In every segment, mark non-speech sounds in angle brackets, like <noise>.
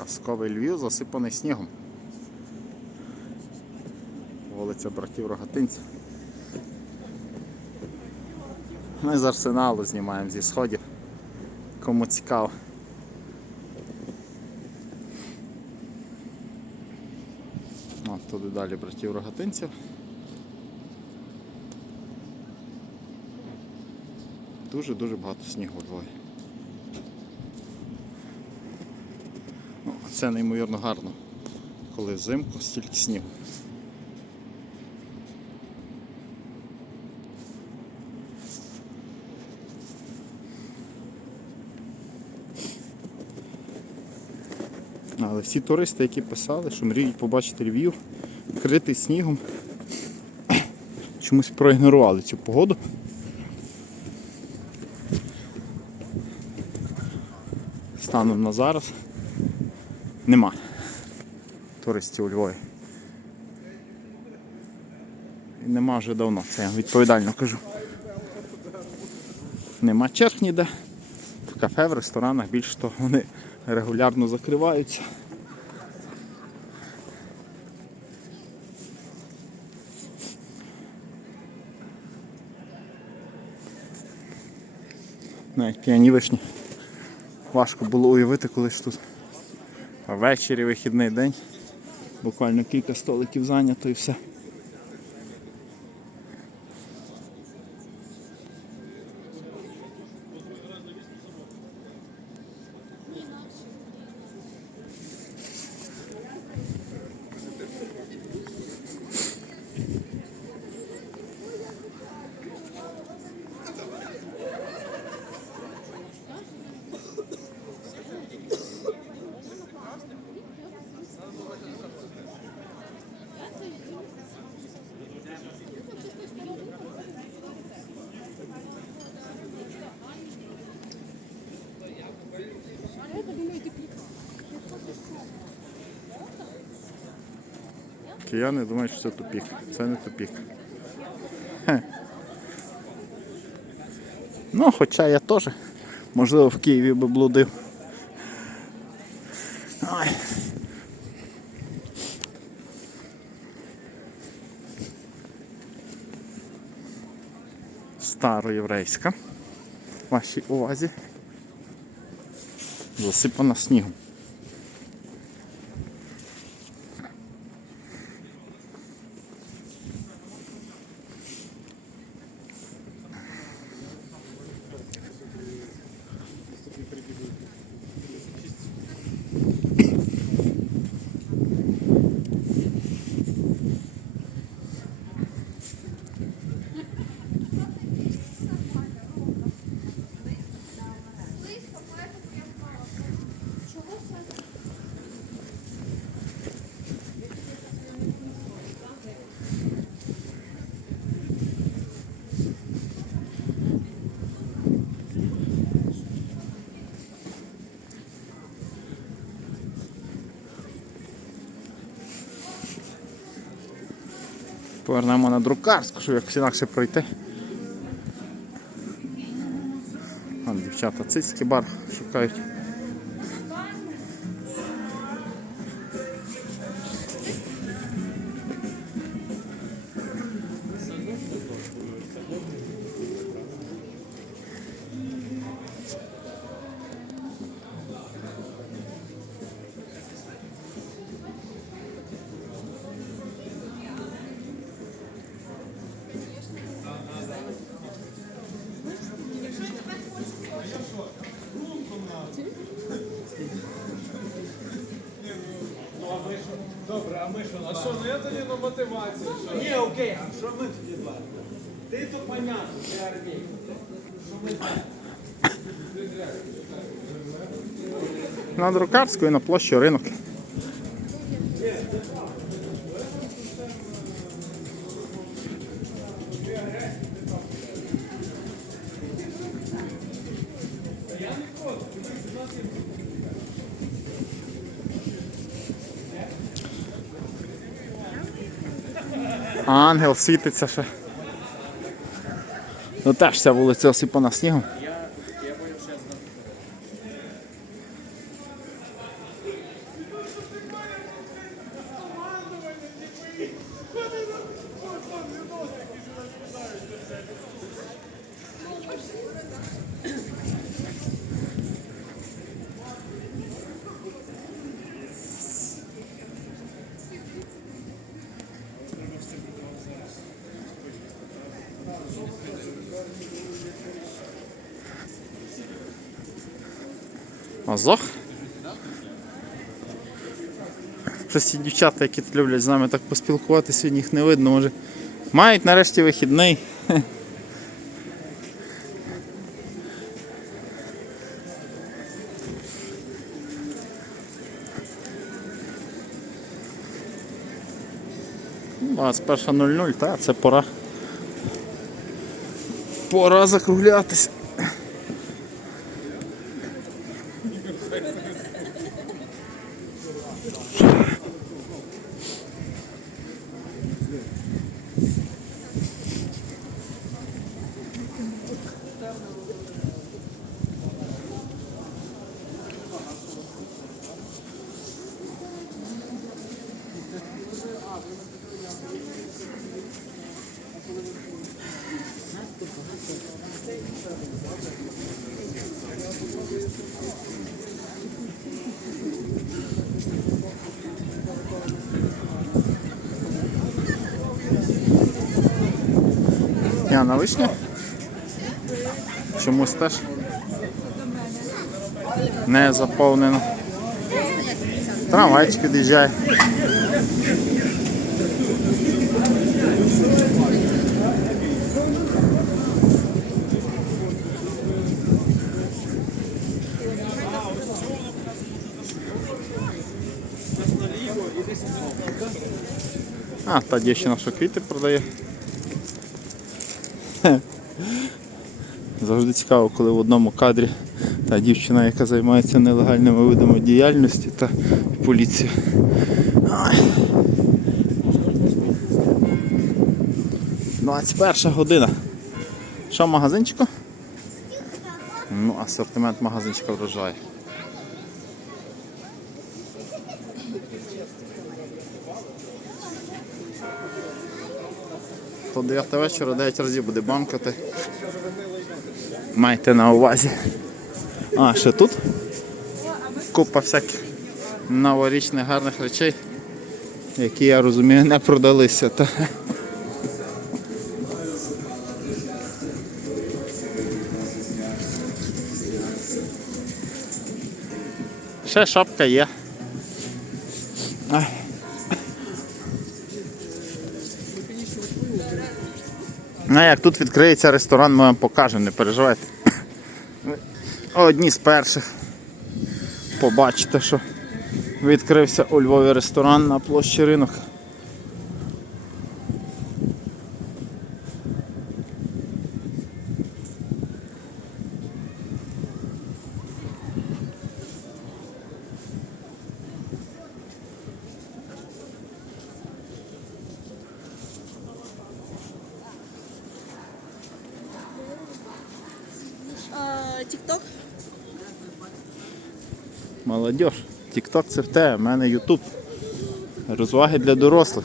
Казковий Львів засипаний снігом. Вулиця братів Рогатинців. Ми з арсеналу знімаємо зі сходів. Кому цікаво. От туди далі братів Рогатинців. Дуже-дуже багато снігу Львові. Це неймовірно гарно, коли взимку стільки снігу. Але всі туристи, які писали, що мріють побачити Львів, вкритий снігом, чомусь проігнорували цю погоду. Станом на зараз нема туристів у Львові. І нема вже давно, це я відповідально кажу. Нема черг ніде. В кафе, в ресторанах більше того вони регулярно закриваються. Навіть п'яні вишні. Важко було уявити, коли ж тут ввечері вихідний день. Буквально кілька столиків зайнято і все. Кияни думають, що це тупік. Це не тупік. Хе. Ну, хоча я теж, можливо, в Києві би блудив. Ой. Староєврейська. Вашій увазі. Засипана снігом. Повернемо на друкарську, щоб якось інакше пройти. Вон дівчата цицькі бар шукають. Що? Ну я тоді на мотивацію. Що? Ні, окей, а що ми тоді бачимо? Ти то понятно, ти армій. Що ми На друкарську на площі ринок. Ангел світиться ще. Ну Теж вся вулиця осипана снігом. Азох. Щось ці дівчата, які люблять з нами так поспілкуватися, сьогодні їх не видно, може. Мають нарешті вихідний. Ну, 21.00, так, це пора. Пора закруглятися. Яна вишня? Чомусь теж не заповнено. Трамвайчик під'їжджає. А, та дівчина, що квіти продає. <laughs> Завжди цікаво, коли в одному кадрі та дівчина, яка займається нелегальними видами діяльності та поліція. 21 година. Що в магазинчику? Ну, асортимент магазинчика вражає. То 9 вечора 9 разів буде банкати. Майте на увазі. А, ще тут купа всяких новорічних гарних речей, які, я розумію, не продалися. Та... Ще шапка є. Ну, як тут відкриється ресторан, ми вам покажемо, не переживайте. <coughs> Одні з перших побачите, що відкрився у Львові ресторан на площі ринок. Молодіж. Тік-ток це в те, в мене Ютуб. Розваги для дорослих.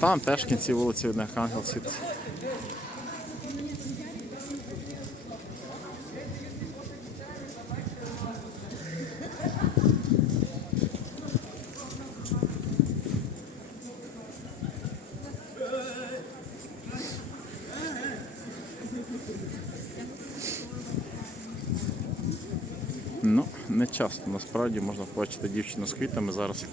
Там теж кінці вулиці одних ангел світить. Ну, не часто насправді можна побачити дівчину з квітами зараз.